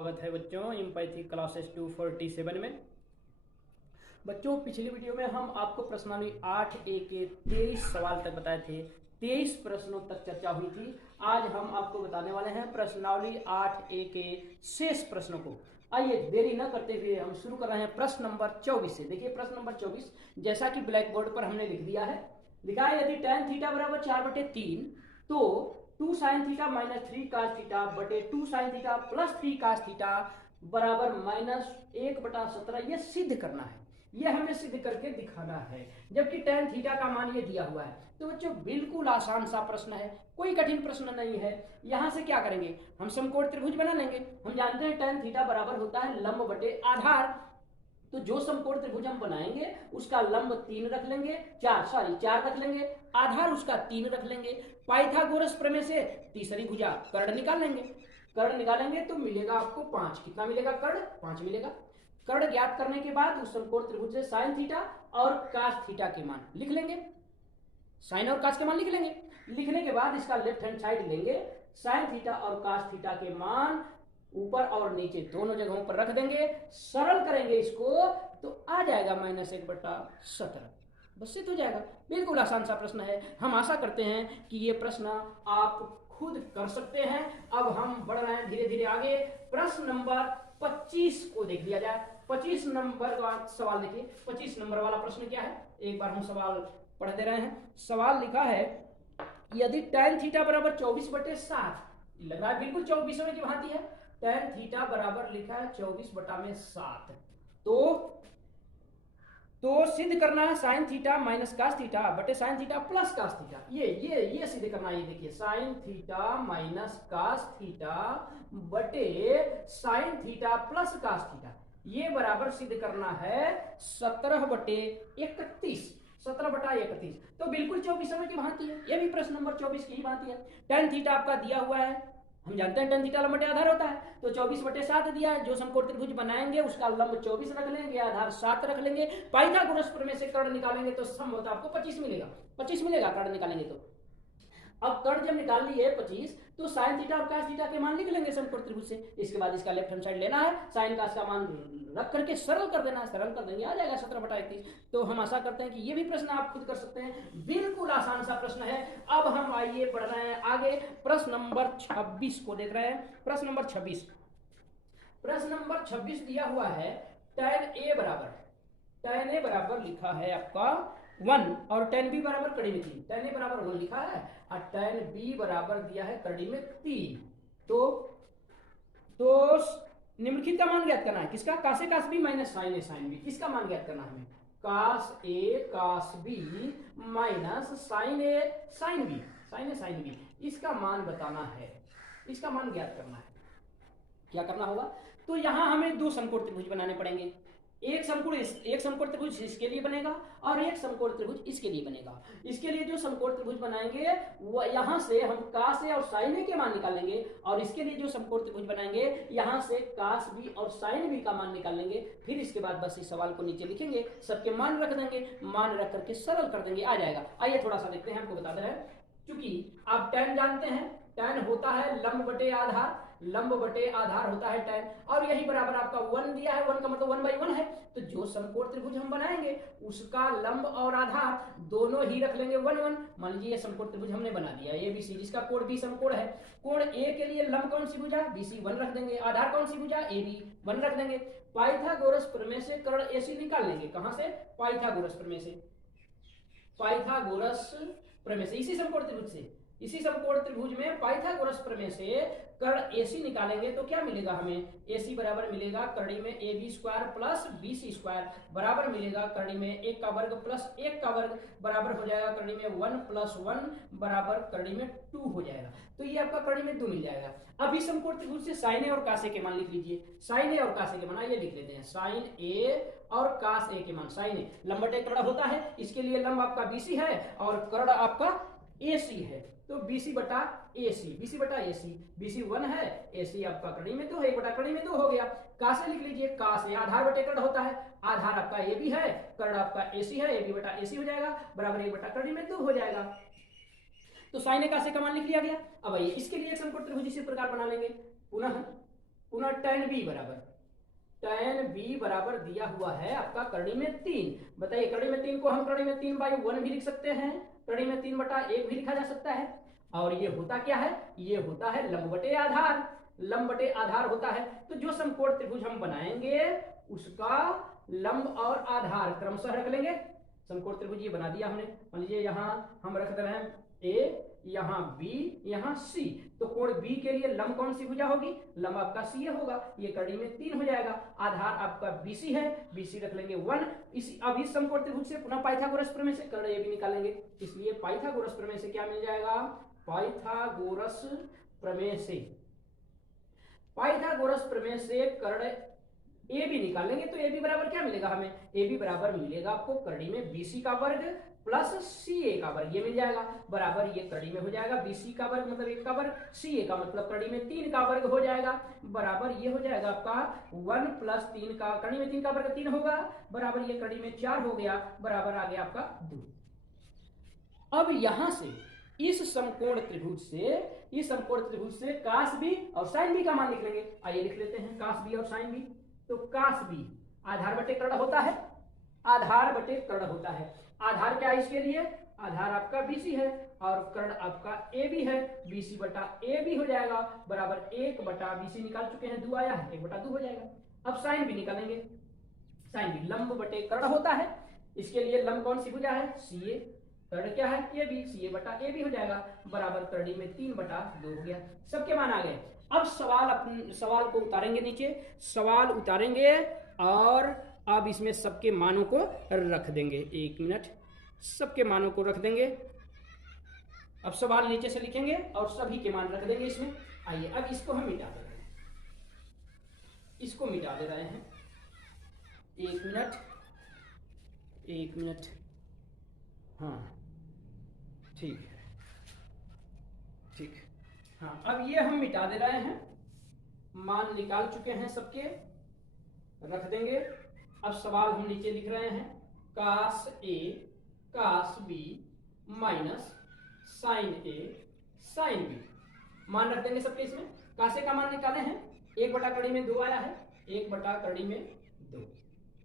स्वागत है बच्चों एम्पैथी क्लासेस 247 में। बच्चों पिछली वीडियो में हम आपको प्रश्नावली 8A के 23 सवाल तक बताए थे। 23 प्रश्नों तक चर्चा हुई थी। आज हम आपको बताने वाले हैं प्रश्नावली 8A के शेष प्रश्नों को। आइए देरी न करते हुए हम शुरू कर रहे हैं प्रश्न नंबर 24 से। देखिए प्रश्न नंबर 24 जैसा कि ब्लैक बोर्ड पर हमने लिख दिया है, लिखा है यदि tan थीटा बराबर 4/3 तो 2 sin theta minus 3 cos theta बटे 2 sin theta plus 3 cos theta बराबर -1/17 ये सिद्ध करना है। ये हमें सिद्ध करके दिखाना है, जबकि tan थीटा का मान ये दिया हुआ है। तो बच्चों बिल्कुल आसान सा प्रश्न है, कोई कठिन प्रश्न नहीं है। यहां से क्या करेंगे, हम समकोण त्रिभुज बना लेंगे। हम जानते हैं tan थीटा बराबर होता है लंब बटे आधार। तो जो समकोण त्रिभुज हम बनाएंगे उसका लंब 3 रख लेंगे, 4 रख लेंगे, आधार उसका 3 रख लेंगे। पाइथागोरस प्रमेय से तीसरी भुजा कर्ण निकाल लेंगे। कर्ण निकालेंगे तो मिलेगा आपको 5। कितना मिलेगा? कर्ण 5 मिलेगा। कर्ण ज्ञात करने के बाद उस समकोण त्रिभुज से साइन थीटा और कास थीटा के मान लिख लेंगे। साइन और कास के मान लिख लेंगे। लिखने के बाद इसका लेफ्ट हैंड साइड लेंगे, साइन थीटा और कास थीटा के मान ऊपर और नीचे दोनों जगहों पर रख देंगे। सरल करेंगे इसको तो आ जाएगा -1/17। बस सिद्ध हो जाएगा। बिल्कुल आसान सा प्रश्न है। हम आशा करते हैं कि ये प्रश्न आप खुद कर सकते हैं। अब हम बढ़ रहे हैं धीरे धीरे आगे। प्रश्न नंबर 25 को देख लिया जाए। 25 नंबर का सवाल देखिए। 25 नंबर वाला प्रश्न क्या है, एक बार हम सवाल पढ़ दे रहे हैं। सवाल लिखा है यदि tan थीटा बराबर 24/7, लग रहा है बिल्कुल 24वें की भांति है। tan थीटा बराबर लिखा है 24/7। तो सिद्ध करना है sine theta minus cos theta बटे sine theta plus cos theta. ये सिद्ध करना है। ये देखिए sine theta minus cos theta बटे sine theta plus cos theta, ये बराबर सिद्ध करना है 17/31। 17/31 तो बिल्कुल 24वें की भांति है। ये भी प्रश्न नंबर 24 की ही भांति है। tan थीटा आपका दिया हुआ है, हम जानते हैं tan थीटा लंब बटे आधार होता है। तो 24/7 दिया है। जो समकोण त्रिभुज बनाएंगे उसका लंब 24 रख लेंगे, आधार 7 रख लेंगे। पाइथागोरस प्रमेय से कर्ण निकालेंगे तो संभवतः आपको 25 मिलेगा। 25 मिलेगा कर्ण निकालेंगे तो। अब कर्ण जब निकाल लिए 25 तो साइन थीटा और कास थीटा के मान लिख लेंगे समकोण त्रिभुज से। इसके बाद इसका लेफ्ट हैंड साइड लेना है, साइन कास का मान रख करके सरल कर देना है। सरल कर देंगे आ जाएगा 17/31। तो हम आशा करते हैं कि ये भी प्रश्न आप खुद कर सकते हैं। बिल्कुल आसान सा प्रश्न है। अब हम आइए बढ़ रहे हैं आगे। प्रश्न नंबर 26 को देख रहे हैं। प्रश्न नंबर 26 दिया हुआ है tan A बराबर लिखा है आपका 1 और tan B बराबर कड़ी में 3। tan A बराबर 1 लिखा है और tan B बराबर दिया है कड़ी में 3। तो निम्नलिखित का मान ज्ञात करना है। किसका? Cos A cos B minus sine A sine B। इसका मान ज्ञात करना है हमें। Cos A cos B minus sine A sine B। Sine A sine B इसका मान बताना है, इसका मान ज्ञात करना है। क्या करना होगा? तो यहां हमें दो समकोण त्रिभुज बनाने पड़ेंगे। एक समकोण त्रिभुज इसके लिए बनेगा और एक समकोण त्रिभुज इसके लिए बनेगा। इसके लिए जो समकोण त्रिभुज बनाएंगे वो यहां से हम कास ए और साइन ए के मान निकालेंगे, और इसके लिए जो समकोण त्रिभुज बनाएंगे यहां से कास बी और साइन बी का मान निकालेंगे। फिर इसके बाद बस इस सवाल को नीचे लिखेंगे, सबके मान रख देंगे, मान रख करके सरल कर देंगे, आ जाएगा। आइए थोड़ा सा देखते हैं। आपको बता दे रहे हैं, क्योंकि आप tan जानते हैं, tan होता है लंब बटे आधार, लंब बटे आधार होता है tan, और यही बराबर आपका 1 दिया है। 1 का मतलब 1/1 है। तो जो समकोण त्रिभुज हम बनाएंगे उसका लंब और आधार दोनों ही रख लेंगे 1 मान लीजिए समकोण त्रिभुज हमने बना दिया ABC, जिसका कोण B समकोण है। कोण A के लिए लंब कौन सी भुजा? BC 1 रख देंगे। आधार कौन सी भुजा? AB 1 रख देंगे। पाइथागोरस प्रमेय से कर्ण AC निकाल लेंगे। कहां से? पाइथागोरस प्रमेय से। पाइथागोरस प्रमेय से इसी समकोण त्रिभुज से, इसी समकोण त्रिभुज में पाइथागोरस प्रमेय से कर्ण AC निकालेंगे तो क्या मिलेगा हमें? AC बराबर मिलेगा कड़ी में AB² प्लस BC² बराबर मिलेगा कड़ी में 1 का वर्ग प्लस 1 का वर्ग बराबर हो जाएगा कड़ी में 1 + 1 बराबर कड़ी में 2 हो जाएगा। तो ये आपका कड़ी में 2 मिल जाएगा। अभी समकोण त्रिभुज से साइन ए और कास ए के मान लिख लीजिए। साइन ए और कास ए के मान ये लिख लेते हैं। साइन ए और कास ए के मान। साइन ए लंब बटे कर्ण होता है, इसके लिए लंब आपका BC है और कर्ण आपका AC है। तो BC बटा AC, BC 1 है, AC आपका कड़ी में 2 है, 1 बटा कड़ी में 2 हो गया। कास ए लिख लीजिए। कास ए आधार बटे कर्ण होता है, आधार आपका AB है, कर्ण आपका AC है, AB बटा AC हो जाएगा बराबर 1 बटा कड़ी में 2 हो जाएगा। तो साइन ए कास ए का मान लिख लिया गया। अब आइए इसके लिए एक समकोण त्रिभुज इसी प्रकार बना लेंगे पुनः। पुनः tan b बराबर, tan b बराबर दिया हुआ है आपका करड़ी में 3। बताइए करड़ी में 3 को हम करड़ी में 3/1 भी लिख सकते हैं, करड़ी में 3/1 भी लिखा जा सकता है। और ये होता क्या है, ये होता है लंब बटे आधार, लंब बटे आधार होता है। तो जो समकोण त्रिभुज हम बनाएंगे उसका लंब और आधार क्रमशः रख लेंगे। समकोण त्रिभुज ये बना दिया हमने, मान लीजिए यहाँ हम रख दे रहे हैं ए, यहाँ बी, यहाँ सी। तो कोण बी के लिए लंब कौन सी भुजा होगी, लंब आपका सी होगा, ये कड़ी में 3 हो जाएगा। आधार आपका बीसी है, बीसी रख लेंगे 1। अब इस समकोण त्रिभुज से पुनः पाइथागोरस प्रमेय से कर्ण ए भी निकालेंगे, इसलिए पाइथागोरस प्रमेय से क्या मिल जाएगा, पाइथागोरस प्रमेय से, पाइथागोरस प्रमेय से कर्ण ए बी निकाल लेंगे। तो ए बी बराबर क्या मिलेगा हमें, ए बी बराबर मिलेगा आपको करड़ी में बीसी का वर्ग प्लस सी ए का वर्ग, ये मिल जाएगा बराबर, ये करड़ी में हो जाएगा बीसी का वर्ग मतलब 1 का वर्ग, सी ए का मतलब करड़ी में 3 का वर्ग हो जाएगा, बराबर ये हो जाएगा आपका 1 प्लस 3 का, करड़ी में 3 का वर्ग 3 होगा, बराबर ये करड़ी में 4 हो गया, बराबर आ गया आपका 2। अब यहां से इस समकोण त्रिभुज से कास बी और साइन बी का मान लिख लेंगे। आइए लिख लेते हैं कास बी और साइन बी। तो कास बी आधार बटे कर्ण होता है, आधार बटे कर्ण होता है। आधार क्या है इसके लिए, आधार आपका बीसी है और कर्ण आपका ए बी है, बीसी बटा ए बी हो जाएगा, बराबर 1 बटा बीसी निकाल चुके हैं 2 आया है, 1 बटा 2 हो जाएगा। अब साइन बी निकालेंगे, साइन बी लंब बटे कर्ण होता है, इसके लिए लंब कौन सी भुजा है, सी ए, कर्ण क्या है ए बी, सी ए बटा ए बी हो जाएगा, बराबर करड़ी में 3 बटा 2 हो गया। सबके मान आ गए। अब सवाल को उतारेंगे नीचे, सवाल उतारेंगे और अब इसमें सबके मानों को रख देंगे। 1 मिनट, सबके मानों को रख देंगे। अब सवाल नीचे से लिखेंगे और सभी के मान रख देंगे इसमें। आइए अब इसको हम मिटा दे रहे हैं, इसको मिटा दे रहे हैं। 1 मिनट, 1 मिनट, हाँ ठीक ठीक, हाँ अब ये हम मिटा दे रहे हैं, मान निकाल चुके हैं सबके, रख देंगे। अब सवाल हम नीचे लिख रहे हैं, कास ए कास बी माइनस साइन ए साइन बी, मान रख देंगे सबके इसमें। कासे का मान निकाले हैं, 1 बटा कड़ी में 2 आया है, 1 बटा कड़ी में 2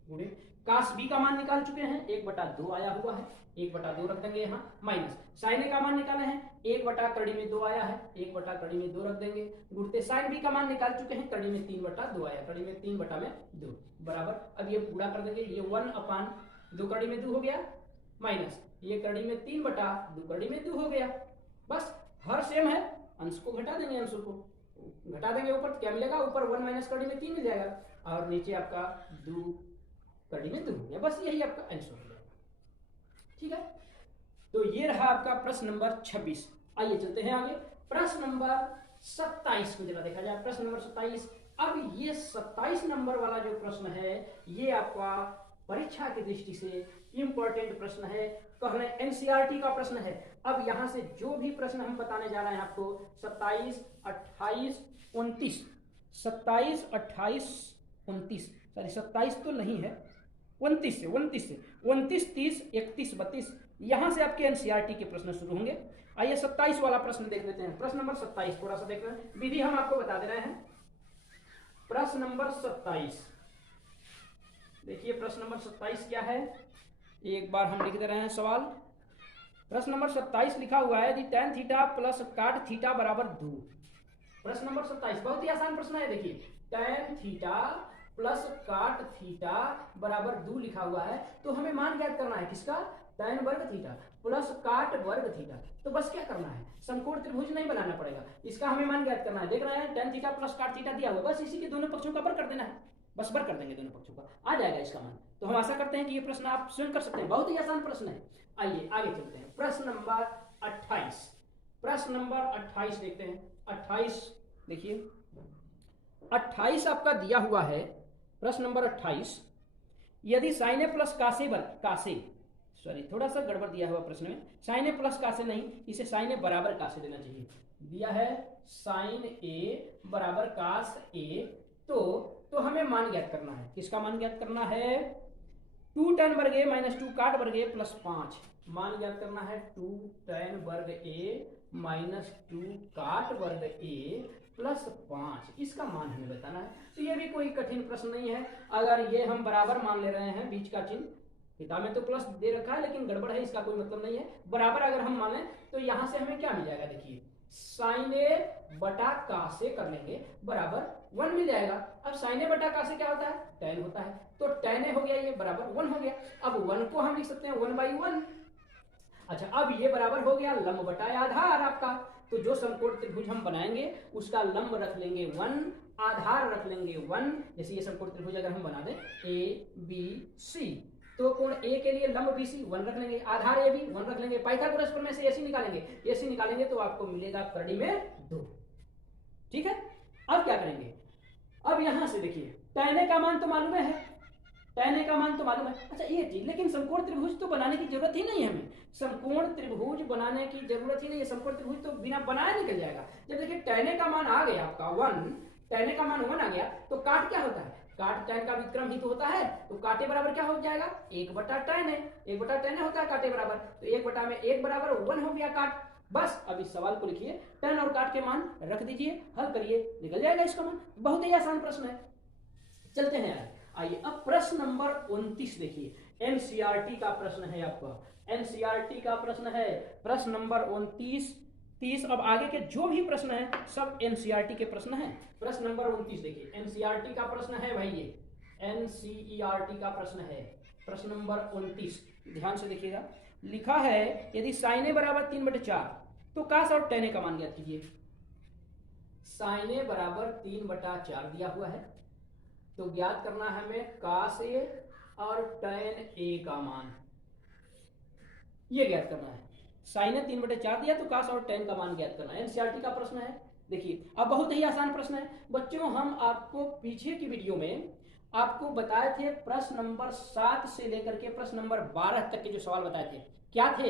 गुणे कास बी का मान निकाल चुके हैं, 1 बटा 2 आया हुआ है, 1 बटा 2 रख देंगे यहाँ, माइनस साइन ए का मान निकाले हैं, 1 बटा कड़ी में 2 आया है, 1 बटा कड़ी में 2 रख देंगे, गुणते साइन बी का मान निकाल चुके हैं, कड़ी में 3 बटा 2 आया, कड़ी में 3 बटा में 2 बराबर। अब ये पूरा कर देंगे, ये 1/2 कड़ी में 2 हो गया, माइनस ये कड़ी में 3 बटा 2 कड़ी में 2 हो गया। बस हर सेम है, अंश को घटा देंगे, अंश को घटा देंगे, ऊपर क्या मिलेगा, ऊपर 1 माइनस कड़ी में 3 मिल जाएगा और नीचे आपका 2 कड़ी में 2 हो गया। बस यही आपका आंसर हो जाएगा। ठीक है, तो ये रहा आपका प्रश्न नंबर 26। आइए चलते हैं आगे, प्रश्न नंबर 27 को जरा देखा जाए। प्रश्न नंबर 27, अब ये 27 नंबर वाला जो प्रश्न है ये आपका परीक्षा की दृष्टि से इंपॉर्टेंट प्रश्न है, कहने एनसीईआरटी का प्रश्न है। अब यहां से जो भी प्रश्न हम बताने जा रहे हैं आपको 27, 28, 29, 27, 28, 29, सॉरी 27 तो नहीं है, 29 से 29, 30, 31, 32 यहां से आपके एनसीईआरटी के प्रश्न शुरू होंगे। आइए 27 वाला प्रश्न देख लेते हैं। प्रश्न नंबर 27 थोड़ा सा देख रहे हैं, विधि हम आपको बता दे रहे हैं। प्रश्न नंबर 27 देखिए, प्रश्न नंबर 27 क्या है, एक बार हम लिख दे रहे हैं सवाल। प्रश्न नंबर 27 लिखा हुआ है, यदि tan थीटा प्लस काट थीटा बराबर 2। प्रश्न नंबर 27 बहुत ही आसान प्रश्न है। देखिए tan थीटा प्लस काट थीटा बराबर 2 लिखा हुआ है, तो हमें मान ज्ञात करना है किसका, tan वर्ग थीटा प्लस काट वर्ग थीटा। तो बस क्या करना है, समकोण त्रिभुज नहीं बनाना पड़ेगा, इसका हमें मान ज्ञात करना है। देख रहे हैं tan थीटा प्लस काट थीटा दिया हुआ, बस इसी के दोनों पक्षों का वर्ग कर देना है, बस वर्ग कर देंगे दोनों पक्षों का, आ जाएगा इसका मान। तो हम आशा करते हैं कि ये प्रश्न आप स्वयं कर सकते हैं, बहुत ही आसान प्रश्न है। आइए आगे चलते हैं, प्रश्न नंबर 28। प्रश्न नंबर 28 देखते हैं। 28 देखिए, 28 आपका दिया हुआ है, प्रश्न नंबर 28, यदि साइन ए प्लस कासे कासे, सॉरी थोड़ा सा गड़बड़ दिया हुआ प्रश्न में, साइन ए प्लस कासे नहीं, इसे साइन ए बराबर कासे देना चाहिए। दिया है साइन ए बराबर कास ए, तो हमें मान ज्ञात करना है, किसका मान ज्ञात करना है, 2 tan वर्ग ए माइनस 2 काट वर्ग ए प्लस 5। मान ज्ञात करना है 2 tan वर्ग ए माइनस 2 काट वर्ग ए +5, इसका मान हमें बताना है। तो ये भी कोई कठिन प्रश्न नहीं है। अगर ये हम बराबर मान ले रहे हैं, बीच का चिन्ह किताब में तो प्लस दे रखा है लेकिन गड़बड़ है, इसका कोई मतलब नहीं है। बराबर अगर हम माने तो यहां से हमें क्या मिल जाएगा, देखिए साइन ए बटा का से कर लेंगे बराबर 1 मिल जाएगा। अब साइन ए बटा का से क्या होता है, tan होता है, तो tan ए हो गया, ये बराबर 1 हो गया। अब 1 को हम लिख सकते हैं 1/1। अच्छा, अब ये बराबर हो गया लंब बटा आधार आपका। तो जो समकोण त्रिभुज हम बनाएंगे उसका लंब रख लेंगे 1, आधार रख लेंगे 1। जैसे ये समकोण त्रिभुज अगर हम बना दें ABC, तो कोण A के लिए लंब BC 1 रख लेंगे, आधार AB 1 रख लेंगे, पाइथागोरस प्रमेय से AC निकालेंगे, AC निकालेंगे तो आपको मिलेगा करड़ी में 2। ठीक है, अब क्या करेंगे, अब यहां से देखिए tan A का मान तो मालूम है, tan A का मान तो मालूम है। अच्छा ये चीज, लेकिन समकोण त्रिभुज तो बनाने की जरूरत ही नहीं है हमें, समकोण त्रिभुज बनाने की जरूरत ही नहीं है, समकोण त्रिभुज तो बिना बनाए निकल जाएगा। जब देखिए tan A का मान आ गया आपका 1, tan A का मान 1 आ गया, तो काट क्या होता है, काट tan का विक्रम ही तो होता है, तो काटे बराबर क्या हो जाएगा 1/tan A, 1/tan A होता है काटे बराबर, तो 1/1 बराबर 1 हो गया काट। बस अब इस सवाल को लिखिए, tan और काट के मान रख दीजिए, हल करिए, निकल जाएगा इसका मान। बहुत ही आसान प्रश्न है। चलते हैं यार, आइए अब प्रश्न नंबर 29 देखिए, एनसीईआरटी का प्रश्न है आपका, एनसीईआरटी का प्रश्न है, प्रश्न नंबर 29 30। अब आगे के जो भी प्रश्न है सब एनसीईआरटी के प्रश्न हैं। प्रश्न नंबर 29 देखिए, एनसीईआरटी का प्रश्न है भाई, ये एनसीईआरटी का प्रश्न है, प्रश्न नंबर 29, ध्यान से देखिएगा। लिखा है यदि sin A बराबर 3/4 तो cos और tan A का मान ज्ञात कीजिए। sin A बराबर 3/4 दिया हुआ है, तो ज्ञात करना है हमें cos A और tan A का मान, ये ज्ञात करना है। sin A 3/4 दिया तो cos और tan का मान ज्ञात करना है, एनसीईआरटी का प्रश्न है। देखिए अब बहुत ही आसान प्रश्न है बच्चों, हम आपको पीछे की वीडियो में आपको बताए थे प्रश्न नंबर 7 से लेकर के प्रश्न नंबर 12 तक के जो सवाल बताए थे, क्या थे,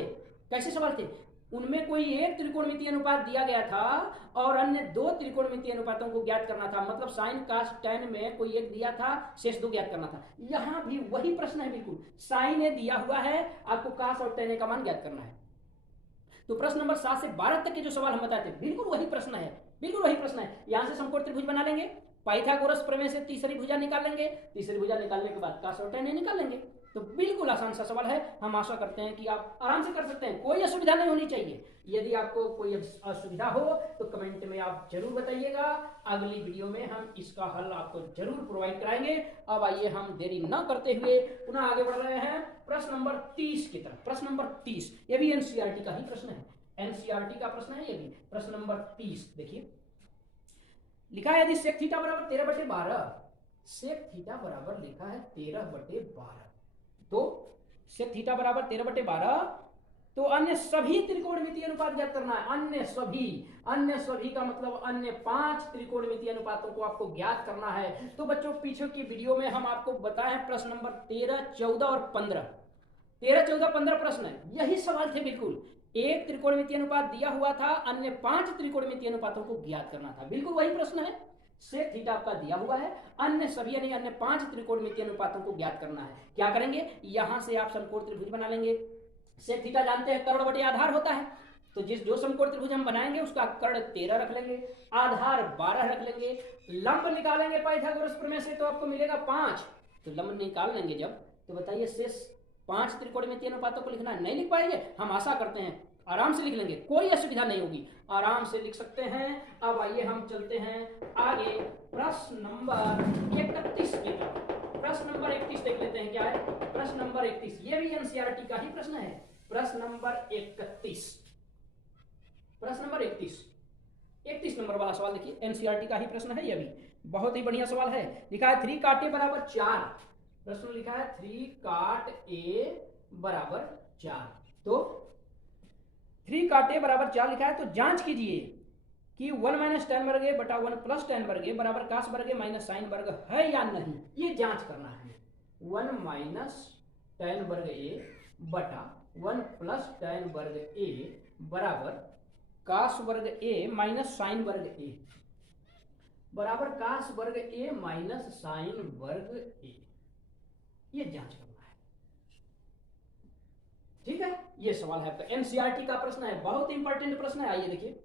कैसे सवाल थे, उनमें कोई एक त्रिकोणमितीय अनुपात दिया गया था और अन्य 2 त्रिकोणमितीय अनुपातों को ज्ञात करना था, मतलब साइन कास tan में कोई एक दिया था, शेष 2 ज्ञात करना था। यहां भी वही प्रश्न है, बिल्कुल साइन ए दिया हुआ है, आपको कास और tan का मान ज्ञात करना है। तो प्रश्न नंबर 7 से 12 तक के जो सवाल हम बताए थे बिल्कुल वही प्रश्न है, बिल्कुल वही प्रश्न है। यहां से समकोण त्रिभुज बना लेंगे, पाइथागोरस प्रमेय से तीसरी भुजा निकाल लेंगे, तीसरी भुजा निकालने के बाद cos और tan निकाल लेंगे। तो बिल्कुल आसान सा सवाल है, हम आशा करते हैं कि आप आराम से कर सकते हैं, कोई असुविधा नहीं होनी चाहिए। यदि आपको कोई असुविधा हो तो कमेंट में आप जरूर बताइएगा, अगली वीडियो में हम इसका हल आपको जरूर प्रोवाइड कराएंगे। अब आइए हम देरी न करते हुए पुनः आगे बढ़ रहे हैं प्रश्न नंबर 30 की तरफ। प्रश्न नंबर 30 ये भी एनसीईआरटी का ही प्रश्न है, एनसीईआरटी का प्रश्न है ये भी। प्रश्न नंबर 30 देखिए, लिखा है यदि सेक थीटा बराबर 13/12, सेक थीटा बराबर लिखा है 13/12, तो सेक थीटा बराबर 13/12, तो अन्य सभी त्रिकोणमितीय अनुपात ज्ञात करना है। अन्य सभी का मतलब अन्य 5 त्रिकोणमितीय अनुपातों को आपको ज्ञात करना है। तो बच्चों पीछे की वीडियो में हम आपको बताए प्रश्न नंबर 13, 14 और 15, 13, 14, 15 प्रश्न है, यही सवाल थे बिल्कुल। एक त्रिकोणमितीय अनुपात दिया हुआ था, अन्य 5 त्रिकोणमितीय अनुपातों को ज्ञात करना था, बिल्कुल वही प्रश्न है। सेक थीटा आपका दिया हुआ है, अन्य सभी यानी अन्य 5 त्रिकोणमितीय अनुपातों को ज्ञात करना है। क्या करेंगे, यहां से आप समकोण त्रिभुज बना लेंगे। सेक थीटा जानते हैं कर्ण बटे आधार होता है, तो जो समकोण त्रिभुज हम बनाएंगे उसका कर्ण 13 रख लेंगे, आधार 12 रख लेंगे, लंब निकालेंगे पाइथागोरस प्रमेय से तो आपको मिलेगा 5, तो लंब निकाल लेंगे जब, तो बताइए शेष 5 त्रिकोणमितीय अनुपातों को लिखना है, नहीं लिख पाएंगे, हम आशा करते हैं आराम से लिख लेंगे, कोई असुविधा नहीं होगी, आराम से लिख सकते हैं। अब आइए हम चलते हैं आगे प्रश्न नंबर 31 की तरफ। प्रश्न नंबर 31 देख लेते हैं क्या है, प्रश्न नंबर 31 ये भी एनसीईआरटी का ही प्रश्न है। प्रश्न नंबर 31, प्रश्न नंबर 31 नंबर वाला सवाल देखिए, एनसीईआरटी का ही प्रश्न है, ये भी बहुत ही बढ़िया सवाल है। लिखा है 3 काट ए बराबर 4, प्रश्न लिखा है 3 काट ए बराबर 4, तो 3 काट ए बराबर 4 लिखा है, तो जांच कीजिए कि 1 - tan वर्ग ए बटा 1 + tan वर्ग ए बराबर cos वर्ग ए माइनस sin वर्ग है या नहीं, ये जांच करना है। 1 - tan वर्ग ए बटा 1 + tan वर्ग ए बराबर cos वर्ग ए माइनस sin वर्ग ए बराबर cos वर्ग ए माइनस sin वर्ग ए, ये जांच करना है। ठीक है, ये सवाल है आपका, एनसीईआरटी का प्रश्न है, बहुत इंपॉर्टेंट प्रश्न है। आइए देखिए,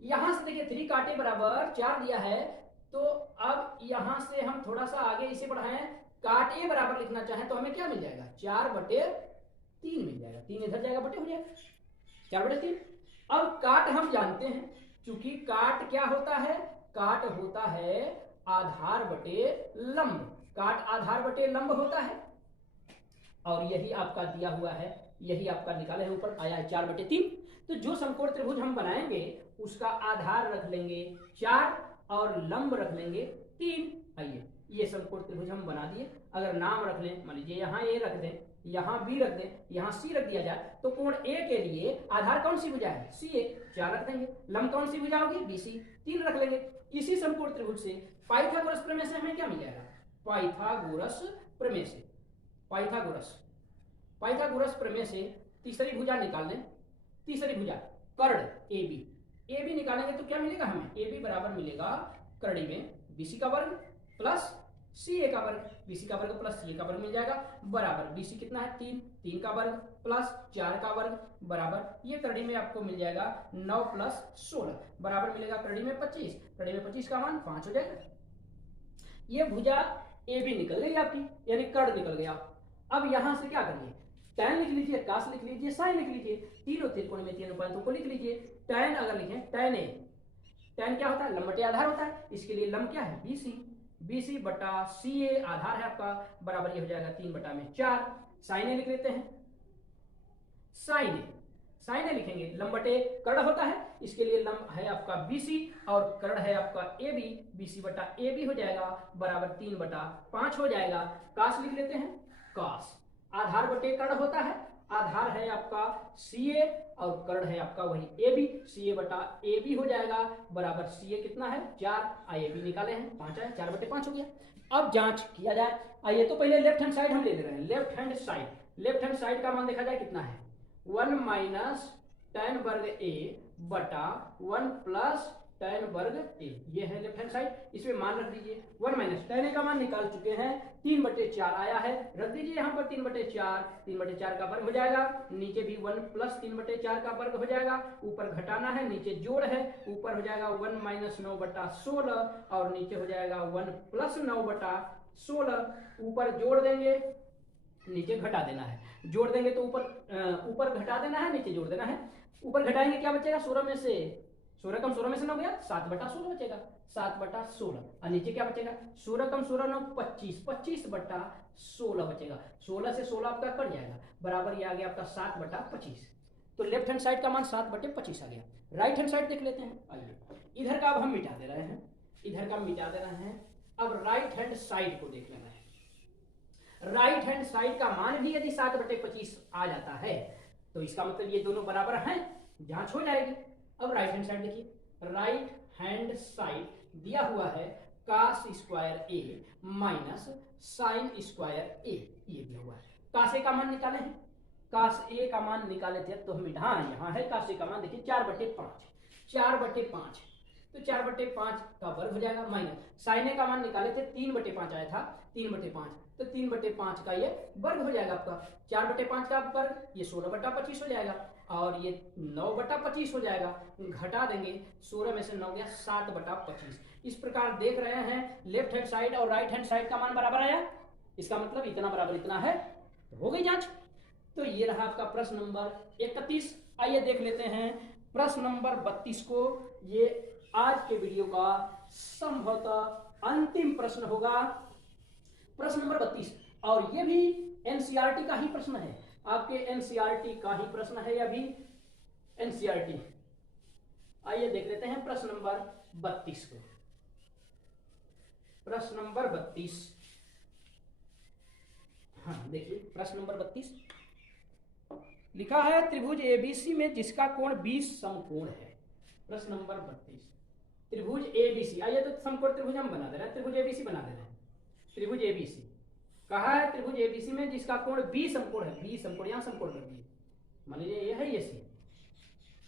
यहां से देखिए 3 काटे बराबर 4 दिया है, तो अब यहां से हम थोड़ा सा आगे इसे बढ़ाएं, काट ए बराबर लिखना चाहें तो हमें क्या मिल जाएगा 4/3 मिल जाएगा, 3 इधर जाएगा बटे हो जाएगा 4/3। अब काट हम जानते हैं, चूंकि काट क्या होता है, काट होता है आधार बटे लंब, काट आधार बटे लंब होता है, और यही आपका दिया हुआ है, यही आपका निकाले हैं, ऊपर आया है 4/3। तो जो समकोण त्रिभुज हम बनाएंगे उसका आधार रख लेंगे 4 और लंब रख लेंगे 3। आइए ये समकोण त्रिभुज हम बना दिए। अगर नाम रख लें, मान लीजिए यहाँ ए रख दें, यहाँ बी रख दें, यहाँ सी रख दिया जाए, तो कोण ए के लिए आधार कौन सी भुजा है, सी ए, 4 रख देंगे। लंब कौन सी भुजा होगी, बी सी, 3 रख लेंगे। इसी समकोण त्रिभुज से पाइथागोरस प्रमेय से हमें क्या मिल जाएगा, पाइथागोरस प्रमेय से, पाइथागोरस प्रमेय से तीसरी भुजा निकाल लें, तीसरी भुजा कर्ण ए बी निकालेंगे तो क्या मिलेगा हमें, ए बी बराबर मिलेगा कर्णी में बीसी का वर्ग प्लस सी ए का वर्ग, बीसी का वर्ग प्लस सी ए का वर्ग मिल जाएगा, बराबर बीसी कितना है 3 का वर्ग प्लस 4 का वर्ग, बराबर ये कर्णी में आपको मिल जाएगा 9 प्लस 16, बराबर मिलेगा कर्णी में 25, कर्णी में 25 का मान 5 हो जाएगा। ये भुजा ए बी निकल गई आपकी, यानी कर्ण निकल गया। अब यहां से क्या करिए, tan लिख लीजिए, cos लिख लीजिए, sin लिख लीजिए, तीनों त्रिकोण में तीन उपायों को लिख लीजिए। tan अगर लिखें, tan a, tan क्या होता है, लंब बटे आधार होता है, इसके लिए लंब क्या है BC बटा CA आधार है आपका, बराबर ये हो जाएगा 3/4। sin a लिख लेते हैं, sin a लिखेंगे, लंब बटे कर्ण होता है, इसके लिए लंब है आपका BC और कर्ण है आपका AB, BC बटा AB हो जाएगा, बराबर 3/5 हो जाएगा। cos लिख लेते हैं, cos आधार बटे कर्ण होता है, आधार है आपका CA और कर्ण है आपका वही AB, CA बटा AB हो जाएगा, बराबर CA कितना है 4, AB निकाले हैं 5 है, 4/5 हो गया। अब जांच किया जाए, आइए तो पहले लेफ्ट हैंड साइड हम ले ले रहे हैं, लेफ्ट हैंड साइड का मान देखा जाए कितना है, 1 माइनस tan वर्ग A बटा 1 प्लस tan वर्ग A, ये है लेफ्ट हैंड साइड, इसमें मान रख दीजिए 1 माइनस tan A का मान निकाल चुके हैं, 3/4 आया है, रख दीजिए यहाँ पर 3/4 का वर्ग हो जाएगा, नीचे भी 1 प्लस 3/4 का वर्ग हो जाएगा, ऊपर घटाना है, नीचे जोड़ है, ऊपर हो जाएगा 1 माइनस 9/16 और नीचे हो जाएगा 1 प्लस 9/16, ऊपर जोड़ देंगे, नीचे घटा देना है, जोड़ देंगे तो ऊपर घटा देना है, नीचे जोड़ देना है, ऊपर घटाएंगे क्या बचेगा, 16 में से 16 कम 16 में से 9 गया, 7/16 बचेगा, 7/16 और नीचे क्या बचेगा, 16 कम 16 9 25, 25/16 बचेगा, 16 से 16 आपका कट जाएगा, बराबर ये आ गया आपका 7/25। तो लेफ्ट हैंड साइड का मान 7/25 आ गया। राइट हैंड साइड देख लेते हैं, आइए इधर का अब हम मिटा दे रहे हैं, इधर का मिटा दे रहे हैं, अब राइट हैंड साइड को देख लेना है। राइट हैंड साइड का मान भी यदि 7/25 आ जाता है तो इसका मतलब ये दोनों बराबर हैं, जांच हो जाएगी। अब राइट हैंड साइड देखिए, राइट हैंड साइड दिया हुआ है cos square a minus sine square a, ये दिया हुआ है। cos a का मान निकाले हैं, cos a का मान निकाले थे तो हम यहाँ है cos a का मान देखिए 4/5, तो 4/5 का वर्ग हो जाएगा, माइनस साइन a का मान निकाले थे 3/5 आया था, 3/5 तो 3/5 का ये वर्ग हो जाएगा आपका, 4/5 का वर्ग ये 16/25 हो जाएगा और ये 9/25 हो जाएगा, घटा देंगे 16 में से 9 गया 7/25। इस प्रकार देख रहे हैं लेफ्ट हैंड साइड और राइट हैंड साइड का मान बराबर आया, इसका मतलब इतना बराबर इतना है, तो हो गई जांच। तो ये रहा आपका प्रश्न नंबर 31। आइए देख लेते हैं प्रश्न नंबर 32 को, ये आज के वीडियो का संभवतः अंतिम प्रश्न होगा, प्रश्न नंबर 32, और ये भी एनसीईआरटी का ही प्रश्न है, आपके एनसीईआरटी का ही प्रश्न है, यह भी एनसीईआरटी। आइए देख लेते हैं प्रश्न नंबर 32 को। प्रश्न नंबर 32, हाँ देखिए प्रश्न नंबर 32 लिखा है, त्रिभुज एबीसी में जिसका कोण 20 समकोण है। प्रश्न नंबर 32, त्रिभुज एबीसी, आइए तो समकोण त्रिभुज हम बना दे रहे हैं, त्रिभुज एबीसी बना दे रहे हैं। त्रिभुज एबीसी कहा है, त्रिभुज एबीसी में जिसका कोण 20 समकोण है, 20 समकोण, यहां समकोण कर दिए, मान लीजिए ये है ये सी,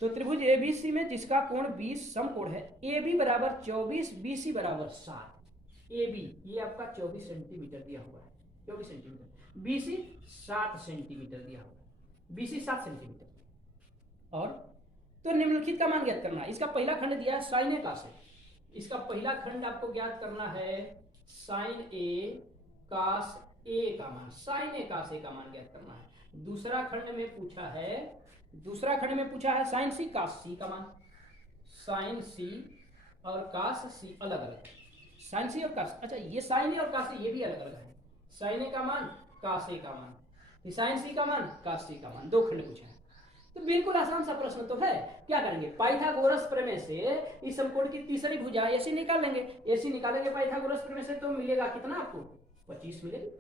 तो त्रिभुज एबीसी में जिसका कोण 20 समकोण है, ए बी बराबर 24, बी सी बराबर 7। ए बी ये आपका 24 सेंटीमीटर दिया हुआ है, 24 सेंटीमीटर, बी सी 7 सेंटीमीटर दिया हुआ है, बी सी 7 सेंटीमीटर, और तो निम्नलिखित का मान ज्ञात करना है। इसका पहला खंड दिया है साइन ए कास ए, इसका पहला खंड आपको ज्ञात करना है साइन ए कास ए का मान, साइन ए कास ए का मान ज्ञात करना है। दूसरा खंड में पूछा है साइन सी कास सी का मान, साइन सी और कास सी अलग अलग, साइन सी और कास, अच्छा ये साइन ए और कास ए ये भी अलग अलग है, साइन ए का मान कास ए का मान, साइन सी का मान कास सी का मान, दो खंड पूछा है। तो बिल्कुल आसान सा प्रश्न तो है। क्या करेंगे, पाइथागोरस प्रमेय से इस समकोण की तीसरी भुजा एसी निकाल लेंगे, एसी निकालेंगे पाइथागोरस प्रमेय से तो मिलेगा कितना आपको 25 मिलेगा,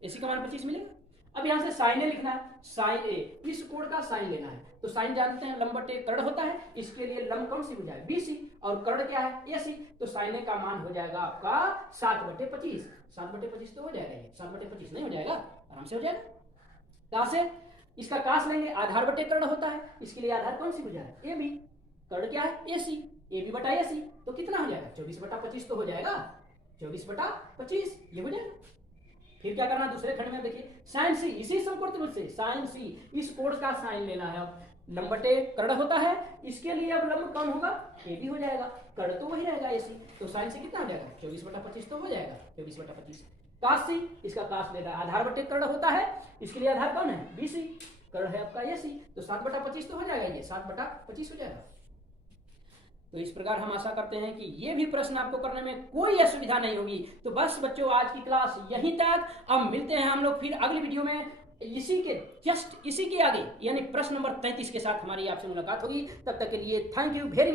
एसी का मान 25 मिलेगा। अब यहां से साइन ए लिखना है, साइन ए इस कोण का साइन लेना है, तो साइन जानते हैं लंब बटे कर्ण होता है, इसके लिए लंब कौन सी भुजा है बीसी और कर्ण क्या है एसी, तो साइन ए का मान हो जाएगा आपका 7/25, 7/25 तो हो जाएगा, ये 7/25 नहीं हो जाएगा, आराम से हो जाएगा। कहां से, इसका कास लेंगे, आधार बटे कर्ण होता है, इसके लिए आधार कौन सी भुजा है ए बी, कर्ण क्या है एसी, ए बी बटा एसी, तो कितना हो जाएगा 24/25 तो हो जाएगा, 24/25 ये हो जाएगा। फिर क्या करना दूसरे खंड में, देखिए साइन सी, इसी समकोण त्रिभुज से साइन सी इस कोण का साइन लेना है, अब लंब बटे कर्ण होता है, इसके लिए अब लंब कौन होगा ए बी हो जाएगा, कर्ण तो वही रहेगा एसी, तो साइन सी कितना हो जाएगा 24/25 तो हो जाएगा, 24/25। कास सी, इसका कास लेना आधार बटे कर्ण होता है, इसके लिए आधार कौन है बीसी, कर्ण है आपका एसी, तो 7/25 तो हो जाएगा, ये 7/25 हो जाएगा। तो इस प्रकार हम आशा करते हैं कि ये भी प्रश्न आपको करने में कोई असुविधा नहीं होगी। तो बस बच्चों आज की क्लास यहीं तक, अब मिलते हैं हम लोग फिर अगली वीडियो में, इसी के आगे यानी प्रश्न नंबर 33 के साथ हमारी आपसे मुलाकात होगी। तब तक के लिए थैंक यू वेरी